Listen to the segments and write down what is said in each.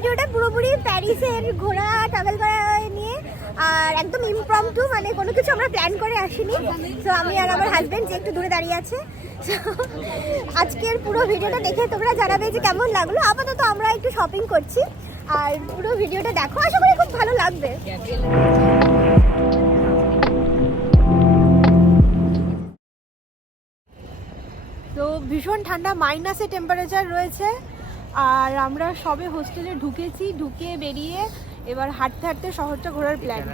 ভিডিওটা পুরোপুরি প্যারিসের ঘোরা ট্রাভেল করা নিয়ে, আর একদম ইমপ্রম্পটু, মানে কোনো কিছু আমরা প্ল্যান করে আসিনি। তো আমি আর আমার হাজবেন্ড যে একটু দূরে দাঁড়িয়ে আছে, আজকের পুরো ভিডিওটা দেখে তোমরা জানাবে যে কেমন লাগলো। আপাতত আমরা একটু শপিং করছি, আর পুরো ভিডিওটা দেখো, আশা করি খুব ভালো লাগবে। তো ভীষণ ঠান্ডা, মাইনাসে টেম্পারেচার রয়েছে, আর আমরা সবে হোস্টেলে ঢুকেছি, ঢুকে বেরিয়ে এবার হাঁটতে হাঁটতে শহরটা ঘোরার প্ল্যান।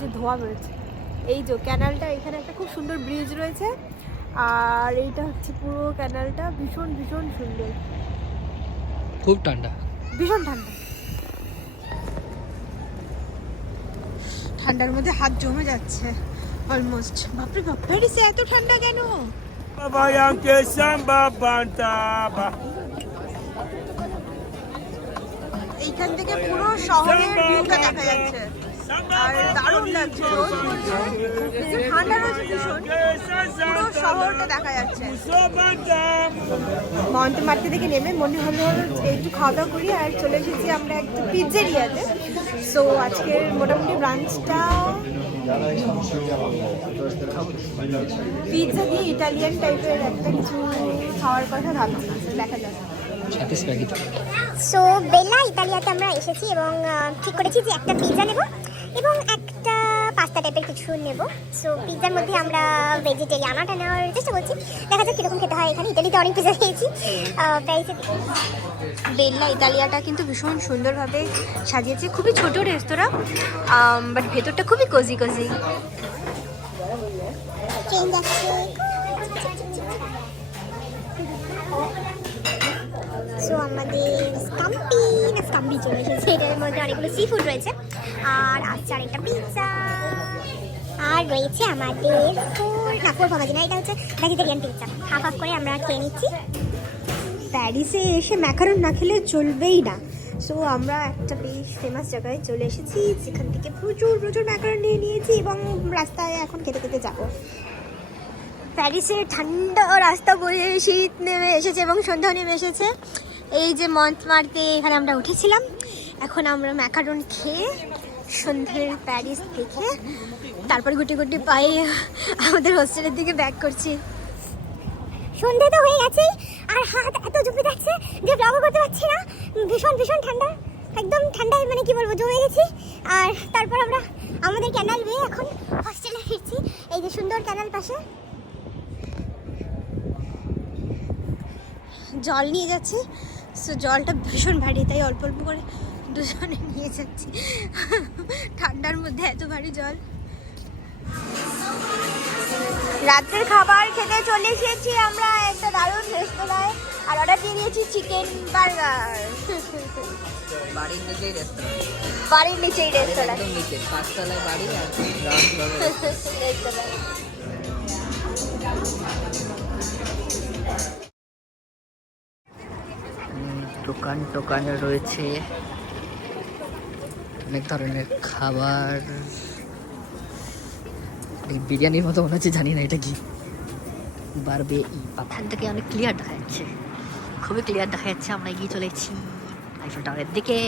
যে ধোয়া বেরোচ্ছে, এই যে ক্যানালটা, এখানে একটা খুব সুন্দর ব্রিজ রয়েছে, আর এইটা হচ্ছে পুরো ক্যানালটা, ভীষণ ভীষণ সুন্দর। খুব ঠান্ডা, ভীষণ ঠান্ডা, ঠান্ডার মধ্যে হাত জমে যাচ্ছে অলমোস্ট। বাপরে বাপ, প্যারিসে এত ঠান্ডা কেন? এইখান থেকে পুরো শহরের ভিউটা দেখা যাচ্ছে, আর দারুণ লাগছে। রোদ পড়ছে, ঠান্ডা রয়েছে ভীষণ, পুরো শহরটা দেখা যাচ্ছে। মাউন্টেন মার্কেট থেকে নেমে মনে হলো একটু খাওয়া দাওয়া করি, আর চলে এসেছি আমরা একটা পিৎজেরিয়াতে। সো আজকের মোটামুটি ব্রাঞ্চটা পিৎজা দিয়ে ইটালিয়ান টাইপের একটা কিছু খাওয়ার কথা ভাবছি, দেখা যাক। সো বেলা ইতালিয়াতে আমরা এসেছি এবং ঠিক করেছি যে একটা পিৎজা নেব এবং একটা পাস্তা টাইপের কিছু নেব। সো পিৎজার মধ্যে আমরা ভেজিটেরিয়ানটা নেওয়ার চেষ্টা করছি, দেখা যাক কীরকম খেতে হয়। এখানে ইটালিতে অনেক পিৎজা খেয়েছি, প্যারিসে। বেল্লা ইতালিয়াটা কিন্তু ভীষণ সুন্দরভাবে সাজিয়েছে, খুবই ছোট রেস্তোরাঁ, বাট ভেতরটা খুবই কোজি কোজি। ট্রেন যাচ্ছে, সো আমাদের স্কাম্পি চলে এসেছে। এটার মধ্যে অনেকগুলো সি ফুড রয়েছে, আর আসছে আরেকটা পিৎজা, আর রয়েছে আমাদের ফোর ভাজি না, এটা হচ্ছে ভেজিটেরিয়ান পিৎজা। হাফ হাফ করে আমরা খেয়ে নিচ্ছি। প্যারিসে এসে ম্যাকারন না খেলে চলবেই না। সো আমরা একটা বেশ ফেমাস জায়গায় চলে এসেছি, যেখান থেকে প্রচুর প্রচুর ম্যাকারন নিয়ে নিয়েছি এবং রাস্তায় এখন খেতে খেতে যাবো। প্যারিসে ঠান্ডা রাস্তা বয়ে শীত নেমে এসেছে এবং সন্ধ্যাও নেমে এসেছে। এই যে মন্টমার্টে, এখানে আমরা উঠেছিলাম, এখন আমরা ম্যাকারন খেয়ে সন্ধ্যের প্যারিস দেখে তারপর গুটি গুটি পায়ে আমাদের হোস্টেলের দিকে ব্যাক করছি। সন্ধ্যে তো হয়ে গেছে, আর হাত এত জমে যাচ্ছে যে ব্লগও করতে পারছি না। ভীষণ ভীষণ ঠান্ডা, একদম ঠান্ডায় মানে কি বলবো, জমে গেছি। আর তারপর আমরা আমাদের ক্যানাল বেয়ে এখন হোস্টেলে ফিরছি। এই যে সুন্দর ক্যানাল পাশে জল নিয়ে যাচ্ছি। সো জলটা ভীষণ ভারী, তাই অল্প অল্প করে দুজনে নিয়ে যাচ্ছি। ঠান্ডার মধ্যে এত ভারী জল। রাতের খাবার খেতে চলে এসেছি আমরা একটা দারুণ রেস্তোরাঁয়, আর অর্ডার দিয়ে দিয়েছি চিকেন বার্গার। বাড়ির নিচেই রেস্তোরাঁ, দোকান টোকান রয়েছে, অনেক ধরনের খাবার। বিরিয়ানির মতো মনে হচ্ছে, জানি না এটা কি। বারবে পাথার থেকে অনেক ক্লিয়ার দেখা যাচ্ছে, খুবই ক্লিয়ার দেখা যাচ্ছে। আমরা এগিয়ে চলেছি আইফেল টাওয়ারের দিকে,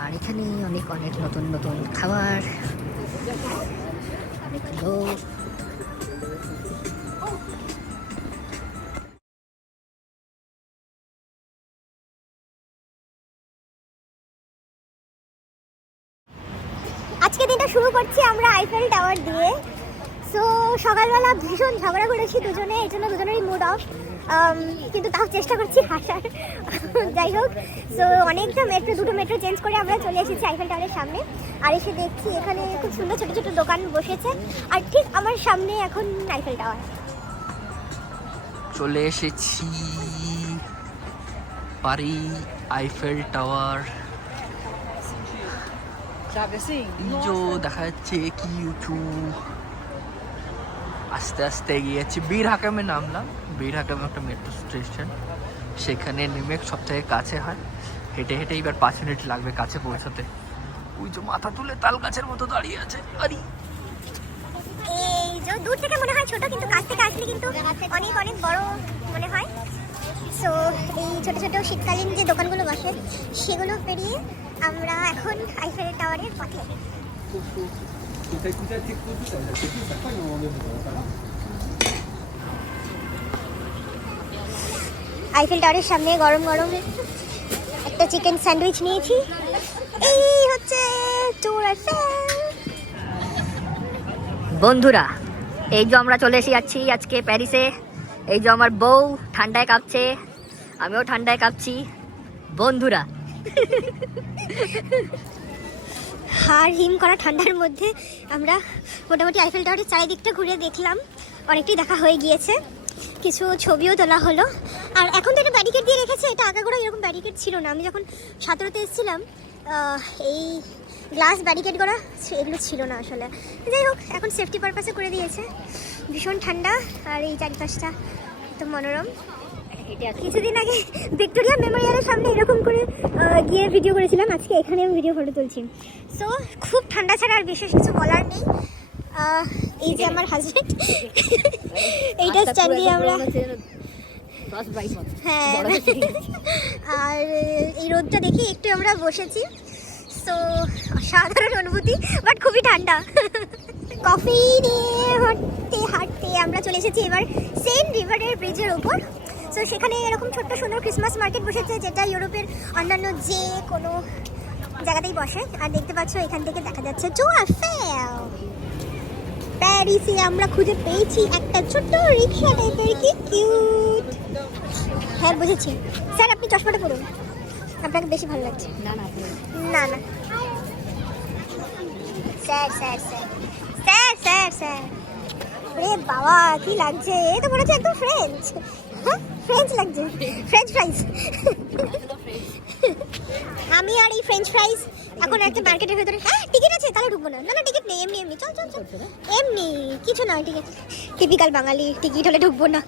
আর এখানে অনেক অনেক নতুন নতুন খাবার, অনেক লোক। আজকে দিনটা শুরু করছি আমরা আইফেল টাওয়ার দিয়ে। সো সকালবেলা ভীষণ ঝগড়া করেছি দুজনে, এই জন্য দুজনেরই মুড অফ, কিন্তু তাও চেষ্টা করছি হাসার। যাই হোক, সো অনেকটা মেট্রো, দুটো মেট্রো চেঞ্জ করে আমরা চলে এসেছি আইফেল টাওয়ারের সামনে। আর এসে দেখছি এখানে খুব সুন্দর ছোটো ছোটো দোকান বসেছে, আর ঠিক আমার সামনে এখন আইফেল টাওয়ার। চলে এসেছি পারি আইফেল টাওয়ার। দেখা যাচ্ছে কি উঁচু। আস্তে আস্তে এগিয়ে যাচ্ছি, বীর হাকামে নামলাম। বীর হাকামে একটা মেট্রো স্টেশন, সেখানে নেমে সব থেকে কাছে হয়। হেঁটে হেঁটে এবার 5 মিনিট লাগবে কাছে পৌঁছাতে। ওই যে মাথা তুলে তাল গাছের মতো দাঁড়িয়ে আছে, আরে এই যে দূর থেকে মনে হয় ছোট, কিন্তু কাছ থেকে আসলে কিন্তু অনেক অনেক বড় মনে হয়। সো এই ছোটো ছোটো শীতকালীন যে দোকানগুলো বসে সেগুলো পেরিয়ে আমরা এখন আইফেল টাওয়ারের পথে। আইফেল টাওয়ারের সামনে গরম গরম একটা চিকেন স্যান্ডউইচ নিয়েছি। এই হচ্ছে ট্যুর আইফেল। বন্ধুরা, এই যে আমরা চলে এসে যাচ্ছি আজকে প্যারিসে। এই যে আমার বউ ঠান্ডায় কাঁপছে, আমিও ঠান্ডায় কাঁপছি। বন্ধুরা, হাড় হিম করা ঠান্ডার মধ্যে আমরা মোটামুটি আইফেল টাওয়ারের চারিদিকটা ঘুরে দেখলাম, অনেকটাই দেখা হয়ে গিয়েছে, কিছু ছবিও তোলা হলো। আর এখন তো এটা ব্যারিকেড দিয়ে রেখেছে, এটা আগাগোড়া এরকম ব্যারিকেড ছিল না। আমি যখন 17তে এসেছিলাম এই গ্লাস ব্যারিকেড করা এগুলো ছিল না আসলে। যাই হোক, এখন সেফটি পারপাসে করে দিয়েছে। ভীষণ ঠান্ডা আর এই চারিপাশটা একদম মনোরম। কিছুদিন আগে ভিক্টোরিয়া মেমোরিয়ালের সামনে এরকম করে গিয়ে ভিডিও করেছিলাম, আজকে এখানে আমি ভিডিও ফটো তুলছি। সো খুব ঠান্ডা ছাড়া আর বিশেষ কিছু বলার নেই। এই যে আমার হাজবেন্ড, এইটা স্ট্যান্ড দিয়ে আমরা, হ্যাঁ, আর এই রোদটা দেখি একটু আমরা বসেছি। সো অসাধারণ অনুভূতি, বাট খুবই ঠান্ডা। কফি নিয়ে হাঁটতে হাঁটতে আমরা চলে এসেছি এবার সেন্ট রিভারের ব্রিজের উপর। সো সেখানে এরকম ছোট্ট সুন্দর ক্রিসমাস মার্কেট বসেছে, যেটা ইউরোপের অন্যান্য যে কোনো জায়গাতেই বসে। আর দেখতে পাচ্ছ এখান থেকে দেখা যাচ্ছে ট্যুর আইফেল। প্যারিসে আমরা খুঁজে পেয়েছি একটা ছোট্ট রিক্সা টাইপের, কি কিউট। হ্যাঁ বুঝেছি। স্যার আপনি চশমাটা পরুন, আপনাকে বেশি ভালো লাগছে। না না না না sir sir sir sir sir sir রে বাবা, কি লাগছে! এ তো মনে হচ্ছে একদম ফ্রেঞ্চ। ফ্রেঞ্চ লাগছে, ফ্রেঞ্চ ফ্রাইস। আমি আর এই ফ্রেঞ্চ ফ্রাইস এখন একটা মার্কেটের ভেতরে। হ্যাঁ টিকিট আছে, তাহলে ঢুকবো না। না না টিকিট নেই, এমনি এমনি চল চল চল, এমনি কিছু নয়। টিকিট টিপিক্যাল বাঙালি, টিকিট হলে ঢুকবো না।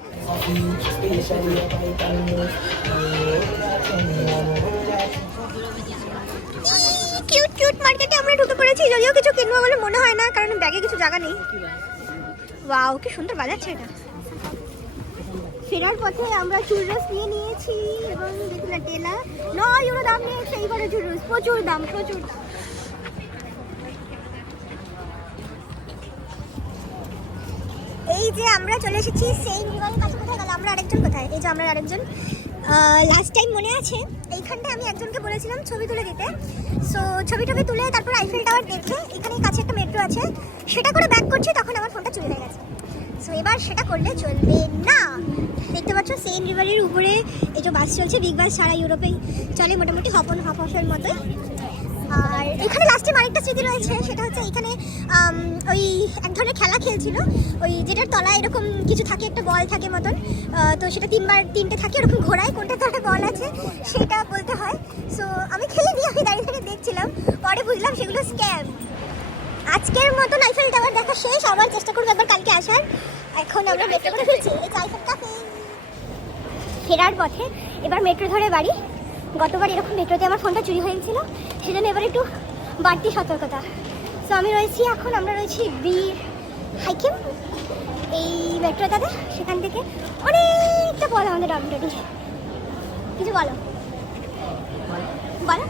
কিউট কিউট মার্কেটে আমরা ঢুকে পড়েছি, যদিও কিছু কিনবো বলে মনে হয় না, কারণ ব্যাগে কিছু জায়গা নেই। ওয়াও, কি সুন্দর বাজাচ্ছে এটা। ফেরার পথে আমরা চুররস নিয়ে নিয়েছি এবং দেখুন টেলা 9 ইউরো দাম নিয়েছে এইবারে চুররস, প্রচুর দাম, প্রচুর দাম। এই যে আমরা চলে এসেছি সেন্ট রিভারের কাছে। কোথায় গেল আমরা আরেকজন? কোথায়? এই যে আমরা আরেকজন। লাস্ট টাইম মনে আছে এইখানটায় আমি একজনকে বলেছিলাম ছবি তুলে দিতে। সো ছবি টবি তুলে তারপর আইফেল টাওয়ার দেখে এখানে কাছে একটা মেট্রো আছে, সেটা করে ব্যাক করছি, তখন আমার ফোনটা চুরি হয়ে গেছে। সো এবার সেটা করলে চলবে না। দেখতে পাচ্ছ সেন্ট রিভারের উপরে এই যে বাস চলছে, বিগ বাস সারা ইউরোপেই চলে মোটামুটি হপ অন হপ অফের মতোই। আর এখানে লাস্টে আরেকটা স্মৃতি রয়েছে, সেটা হচ্ছে এখানে ওই এক ধরনের খেলা খেলছিল, ওই যেটার তলায় এরকম কিছু থাকে, একটা বল থাকে মতন। তো সেটা তিনটে থাকে, ওরকম ঘোরায় কোনটা তলায় বল আছে সেটা বলতে হয়। সো আমি খেলিনি, আমি দাঁড়িয়ে দাঁড়িয়ে দেখছিলাম, পরে বুঝলাম সেগুলো স্ক্যাম। আজকের মতন আইফেল টাওয়ার দেখা শেষ, আবার চেষ্টা করবো একবার কালকে আসার। এখন আমরা মেট্রো করে ফিরছি, এই আইফেল কাফে। ফেরার পথে এবার মেট্রো ধরে বাড়ি। গতবার এরকম মেট্রোতে আমার ফোনটা চুরি হয়ে গেছিলো, সেজন্য এবার একটু বাড়তি সতর্কতা। সো আমি রয়েছি, এখন আমরা রয়েছি বীর হাইকিম এই মেট্রোটাতে। সেখান থেকে অনেকটা পথ আমাদের ডাউনটাউনে। কিছু বলো বলো।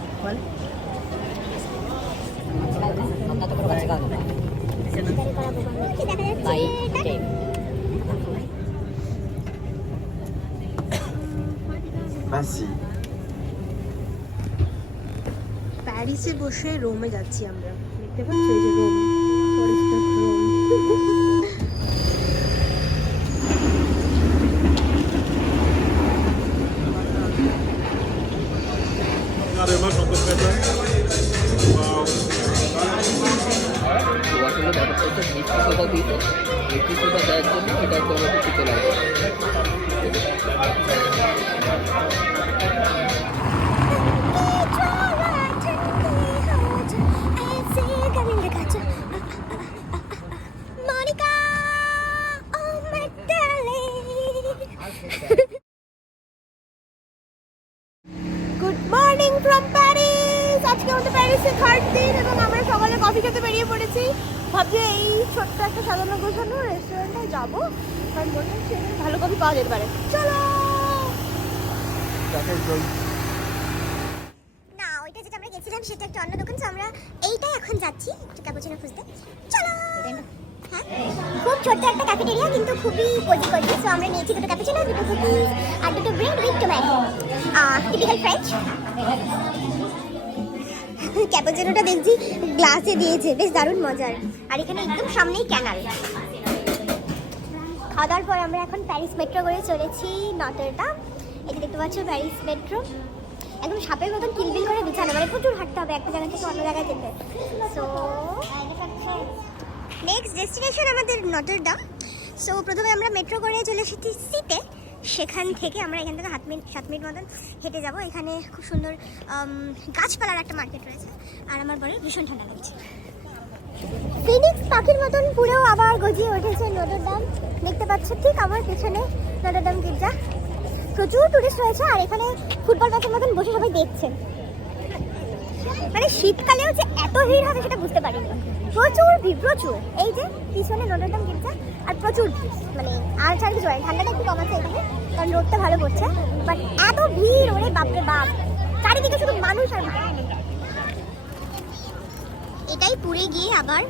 প্যারিসে বসে রোমে যাচ্ছি আমরা, দেখতে পাচ্ছ এই যে Rome, forest of Rome. Good morning from Paris. আজকে আমাদের প্যারিসে 3rd দিন এবং আমরা সকালে কফি খেতে বেরিয়ে পড়েছি। ভাবছি এই ছোট্ট একটা সাজানো গোছানো রেস্টুরেন্টে যাবো, কারণ মনে হচ্ছে এখানে ভালো কফি পাওয়া যেতে পারে। চলো। গাছের দই। না, ওইটা যেটা আমরা গেছিলাম সেটা একটা অন্য দোকান, তো আমরা এইটাই এখন যাচ্ছি একটু ক্যাপুচিনো খুঁজতে। চলো। হ্যাঁ, খুব ছোট্ট একটা ক্যাফেটেরিয়া কিন্তু খুবই কোজি কোজি। সো আমরা নিয়েছি দুটো ক্যাপুচিনো, দুটো কুকিজ আর দুটো bread with tomato, typical French. ক্যাপুচিনোটা দেখছি গ্লাসে দিয়েছে, বেশ দারুণ মজার। আর এখানে একদম সামনেই ক্যানাল। খাওয়া দাওয়ার পর আমরা এখন প্যারিস মেট্রো করে চলেছি নটরডাম। এই যে দেখতে পাচ্ছ প্যারিস মেট্রো, একদম সাপের মতন কিলবিল করে বিছানো, মানে প্রচুর হাঁটতে হবে একটা জায়গা থেকে অন্য জায়গায় যেতে। সো নেক্সট ডেস্টিনেশন আমাদের নটরডাম। সো প্রথমে আমরা মেট্রো করে চলে এসেছি সিতে, সেখান থেকে আমরা এখান থেকে 7 মিনিট মতন হেঁটে যাব। এখানে খুব সুন্দর গাছপালার একটা মার্কেট রয়েছে, আর আমার বড় ভীষণ ঠান্ডা লাগছে। ফিনিক্স পাখির মতন পুরো আবার গজিয়ে উঠেছে নটরডাম, দেখতে পাচ্ছ ঠিক আমার পেছনে নটরডাম গির্জা। প্রচুর টুরিস্ট রয়েছে, আর এখানে ফুটবল ম্যাচের মতন বসে সবাই দেখছেন। মানে শীতকালেও যে এত ভিড় হবে সেটা বুঝতে পারিনি, প্রচুর ভিড় প্রচুর। এই যে পিছনে নটরডাম গির্জা, আর প্রচুর ভিড়, মানে আর ছাড় কিছু হয়। ঠান্ডাটা একটু কম আছে এখানে, কারণ রোদটা ভালো পড়ছে, বাট এত ভিড়, ওরে বাপরে বাপ, চারিদিকে শুধু মানুষ আর মানুষ। এটাই পুরে গিয়ে আবার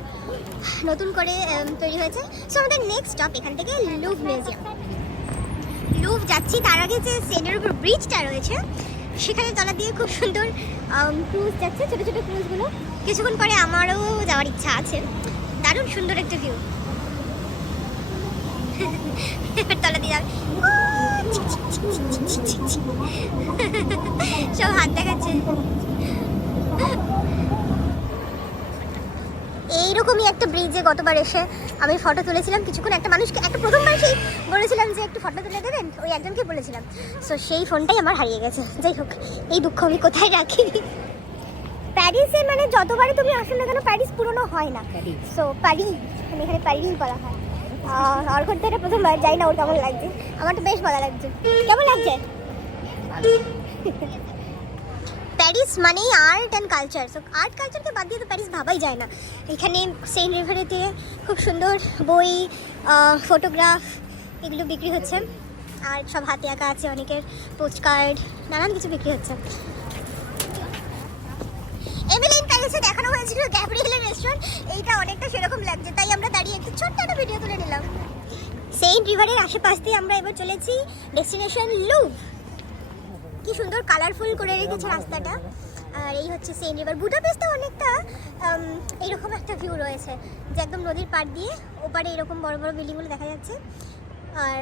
নতুন করে তৈরি হয়েছে। সো আমাদের নেক্সট স্টপ এখান থেকে লুভ মিউজিয়াম। লুভ যাচ্ছি, তার আগে যে সেনের উপর ব্রিজটা রয়েছে সেখানে তলা দিয়ে খুব সুন্দর ক্রুজ যাচ্ছে, ছোটো ছোটো ক্রুজগুলো। কিছুক্ষণ পরে আমারও যাওয়ার ইচ্ছা আছে, দারুণ সুন্দর একটা ভিউ। এবার তলা দিয়ে যাবে, সব হাত দেখাচ্ছে। এইরকমই একটা ব্রিজে গতবার এসে আমি ফটো তুলেছিলাম কিছুক্ষণ। একটা মানুষকে, একটা প্রথমবার সেই বলেছিলাম যে একটু ফটো তুলে দেবেন, ওই একজনকে বলেছিলাম। সো সেই ফোনটাই আমার হারিয়ে গেছে। যাই হোক, এই দুঃখ আমি কোথায় রাখি। প্যারিসে মানে যতবারই তুমি আসো না কেন প্যারিস পুরনো হয় না। সো প্যারি, মানে এখানে প্যারি বলা হয়। আর করতে এটা প্রথমবার, যাই না ওর কেমন লাগছে। আমার তো বেশ ভালো লাগছে। কেমন লাগছে? প্যারিস মানেই art and culture. So art কালচারকে বাদ দিয়ে তো প্যারিস ভাবাই যায় না। এখানে সেন্ট রিভারেতে খুব সুন্দর বই, ফটোগ্রাফ এগুলো বিক্রি হচ্ছে, আর সব হাতে আঁকা আছে অনেকের, পোস্টকার্ড, নানান কিছু বিক্রি হচ্ছে। এমিলিন প্যারিসে দেখানো হয়েছিল গ্যাব্রিয়েলের রেস্টুরেন্ট, এইটা অনেকটা সেরকম লাগছে, তাই আমরা দাঁড়িয়ে একটু ছোট্ট একটা ভিডিও তুলে নিলাম। সেন্ট রিভারের আশেপাশ দিয়ে আমরা এবার চলেছি ডেস্টিনেশন লুভ। কি সুন্দর কালারফুল করে রেখেছে রাস্তাটা। আর এই হচ্ছে সেন্ট রিভার। বুদাপেস্টে অনেকটা এইরকম একটা ভিউ রয়েছে, যে একদম নদীর পাড় দিয়ে ওপারে এরকম বড় বড় বিল্ডিংগুলো দেখা যাচ্ছে। আর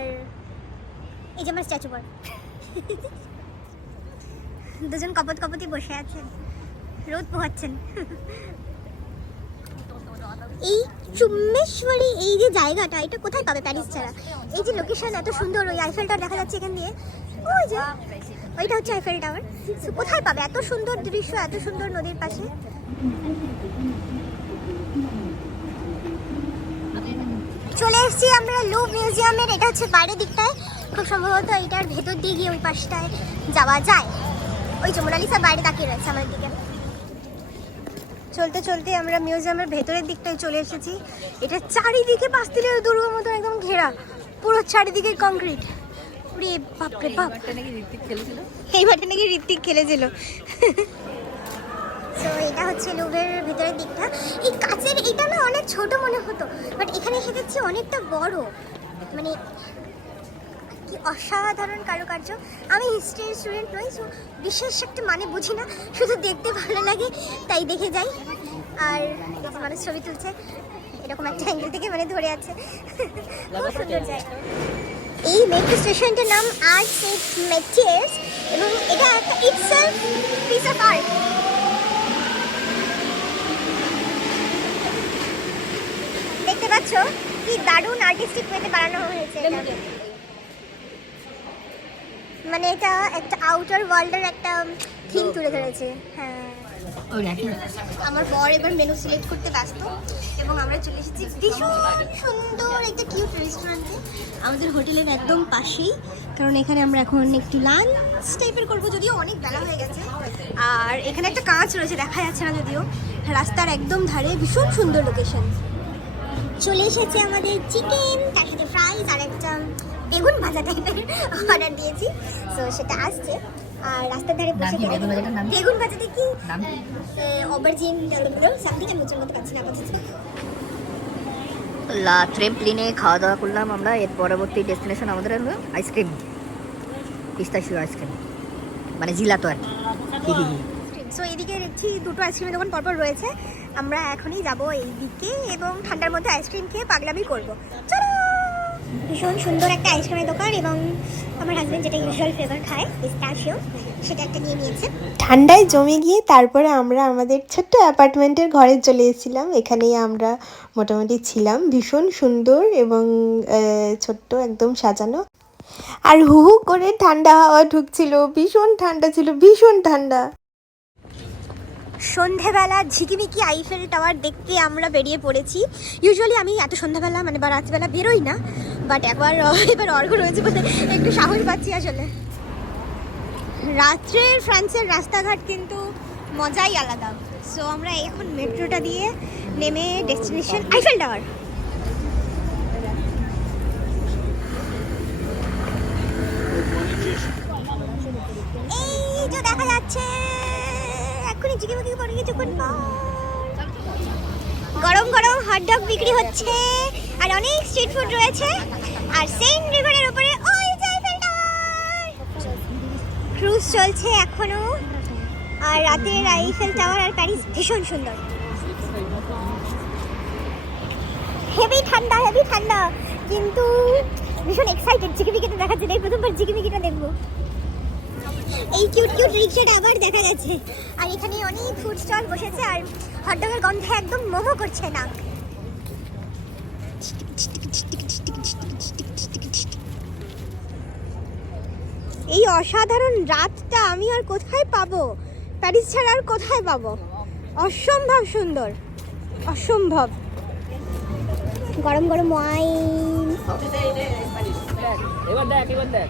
এই যে আমার স্ট্যাচু বার, দুজন কপতি বসে আছেন, রোদ পোহাচ্ছেন। এই চুম্বেশ্বরী এই যে জায়গাটা, এটা কোথায় পাবে প্যারিস ছাড়া? এই যে লোকেশন এত সুন্দর, ওই আইফেল টাওয়ার দেখা যাচ্ছে এখান দিয়ে, ওই যে ওইটা হচ্ছে আইফেল টাওয়ার। কোথায় পাবে এত সুন্দর দৃশ্য, এত সুন্দর নদীর পাশে? চলে এসেছি আমরা লুভ মিউজিয়ামের। এটা হচ্ছে বাইরের দিকটায়, খুব সম্ভবত এটার ভেতর দিয়ে গিয়ে ওই পাশটায় যাওয়া যায়। ওই যে মোনালিসা বাইরে তাকিয়ে রয়েছে আমাদের দিকে। চলতে চলতে আমরা মিউজিয়ামের ভেতরের দিকটায় চলে এসেছি। এটা চারিদিকে পাঁচতিলের দুর্গের মতো একদম ঘেরা, পুরো চারিদিকে কংক্রিট। রে বাপরে বাপ, এই মাঠে নাকি ঋত্বিক খেলেছিল। সো এটা হচ্ছে লুভের ভেতরের দিকটা। এই কাচের এটা না অনেক ছোট মনে হতো, বাট এখানে এসে দেখছি অনেকটা বড়, মানে কি অসাধারণ কারুকার্য। আমি হিস্ট্রির স্টুডেন্ট নই, সো বিশেষ একটা মানে বুঝি না, শুধু দেখতে ভালো লাগে তাই দেখে যাই। আর মানুষ ছবি তুলছে এরকম একটা অ্যাঙ্গেল থেকে, মানে ধরে আছে। খুব সুন্দর জায়গা। এই মেট্রো স্টেশনটার নাম আর্ট সেট মেটিয়ার্স, এবং এটা একটা ইটসেলফ পিস অফ আর্ট। দেখতে পাচ্ছ কি দারুণ আর্টিস্টিক ওয়েতে বানানো হয়েছে এটা। মানে এটা একটা আউটার ওয়ার্ল্ডের একটা থিম তুলে ধরেছে। হ্যাঁ, আমার বর এবার মেনু সিলেক্ট করতে ব্যস্ত, এবং আমরা চলে এসেছি ভীষণ সুন্দর একটা কিউট রেস্টুরেন্টে আমাদের হোটেলের একদম পাশেই। কারণ এখানে আমরা এখন একটু লাঞ্চ টাইপের করবো, যদিও অনেক বেলা হয়ে গেছে। আর এখানে একটা কাঁচ রয়েছে, দেখা যাচ্ছে না যদিও, রাস্তার একদম ধারে, ভীষণ সুন্দর লোকেশন। চলে এসেছে আমাদের চিকেন, তার সাথে ফ্রাইজ আর একটা বেগুন ভাজা টাইপের অর্ডার দিয়েছি। সো সেটা আসছে। আর রাস্তার ধারে বসে খেতে বেগুন ভাজাটার নাম কি? বেগুন ভাজাটা কি নাম কি? অবারজিন সামথিং আমি মুখের মধ্যে পাচ্ছি না আপাতত। লা ট্রেমপ্লিনে খাওয়া দাওয়া করলাম আমরা। এর পরবর্তী ডেস্টিনেশন আমাদের হলো আইসক্রিম, পিস্তাশিও আইসক্রিম, মানে জিলাতো আর কি। সো এদিকে দেখছি দুটো আইসক্রিমের দোকান পরপর রয়েছে। আমরা এখনই যাব এই দিকে এবং ঠান্ডার মধ্যে আইসক্রিম খেয়ে পাগলামি করব। চলো। ভীষণ সুন্দর একটা আইসক্রিমের দোকান এবং আমার হাজবেন্ড যেটা ইউজুয়াল ফ্লেভার খায় পিস্তাশিও, সেটা একটা নিয়ে নিয়েছে। ঠান্ডায় জমে গিয়ে তারপরে আমরা আমাদের ছোট্ট অ্যাপার্টমেন্টের ঘরে চলে এসেছিলাম। এখানেই আমরা মোটামুটি ছিলাম। ভীষণ সুন্দর এবং ছোট্ট, একদম সাজানো। আর হু হু করে ঠান্ডা হাওয়া ঢুকছিল, ভীষণ ঠান্ডা ছিল, ভীষণ ঠান্ডা। সন্ধেবেলা ঝিকিমিকি আইফেল টাওয়ার দেখতে আমরা বেরিয়ে পড়েছি। ইউজুয়ালি আমি এত সন্ধ্যাবেলা মানে বা রাত্রিবেলা বেরোই না, বাট এবার অর্ঘ রয়েছে বলে একটু সাহস পাচ্ছি আসলে। রাত্রের ফ্রান্সের রাস্তাঘাট কিন্তু মজাই আলাদা। সো আমরা এখন মেট্রোটা দিয়ে নেমে ডেস্টিনেশন আইফেল টাওয়ার। এই যে দেখা যাচ্ছে এক্ষুনি ঝিকিমিকি পড়ে কিছুক্ষণ পর গরম গরম হটডগ বিক্রি হচ্ছে আর অনেক স্ট্রিট ফুড রয়েছে। আর সেন্ট রিভারের উপরে ওই যে আইফেল টাওয়ার, ক্রুজ চলছে এখনো। আর রাতের আইফেল টাওয়ার আর প্যারিস ভীষণ সুন্দর। হেভি ঠান্ডা কিন্তু ভীষণ এক্সাইটেড ঝিকিমিকিটা দেখার জন্য। এই প্রথমবার ঝিকিমিকিটা দেখবো। এই কিউট রিক্সাটা আবার দেখা যাচ্ছে। আর এখানে অনেক ফুড স্টল বসেছে আর হটডগের গন্ধে একদম মোমো করছে না। এই অসাধারণ রাতটা আমি আর কোথায় পাবো, প্যারিস ছাড়া আর কোথায় পাবো। অসম্ভব সুন্দর, অসম্ভব। গরম গরম ওয়াইন। এবার দেখ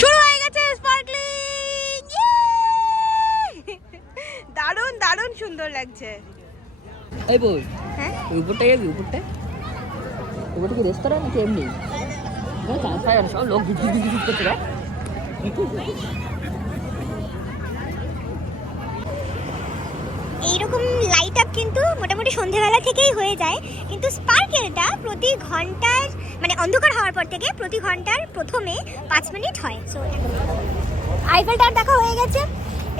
শুরু হয়ে গেছে স্পার্কলিং। দারুণ সুন্দর লাগছে। এই বই, হ্যাঁ ওই উপরটা যাবি? উপরটা কি রেস্তোরাঁ নাকি এমনি? সব লোক ভিজিট করছে না। এইরকম লাইট আপ কিন্তু মোটামুটি সন্ধ্যেবেলা থেকেই হয়ে যায়, কিন্তু স্পার্কেলটা প্রতি ঘন্টার মানে অন্ধকার হওয়ার পর থেকে প্রতি ঘন্টার প্রথমে 5 মিনিট হয়। সো আইফেল টাওয়ার দেখা হয়ে গেছে।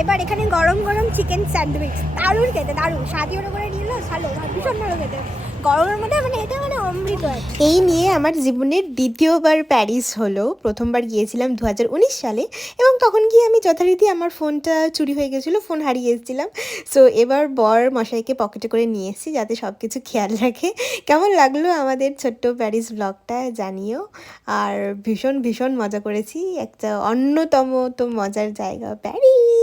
এবার এখানে গরম গরম চিকেন স্যান্ডউইচ, দারুণ খেতে, দারুণ। 7 ইউরো করে নিল, ভালো, ভীষণ ভালো খেতে গরমের মধ্যে, মানে এটা মানে অমৃত। এই নিয়ে আমার জীবনের দ্বিতীয়বার প্যারিস হলো। প্রথমবার গিয়েছিলাম 2019 সালে এবং তখন গিয়ে আমি যথারীতি আমার ফোনটা চুরি হয়ে গেছিলো, ফোন হারিয়ে এসেছিলাম। সো এবার বর মশাইকে পকেটে করে নিয়ে এসেছি যাতে সব কিছু খেয়াল রাখে। কেমন লাগলো আমাদের ছোট্ট প্যারিস ব্লগটা জানিও। আর ভীষণ মজা করেছি। একটা অন্যতম তো মজার জায়গা প্যারিস।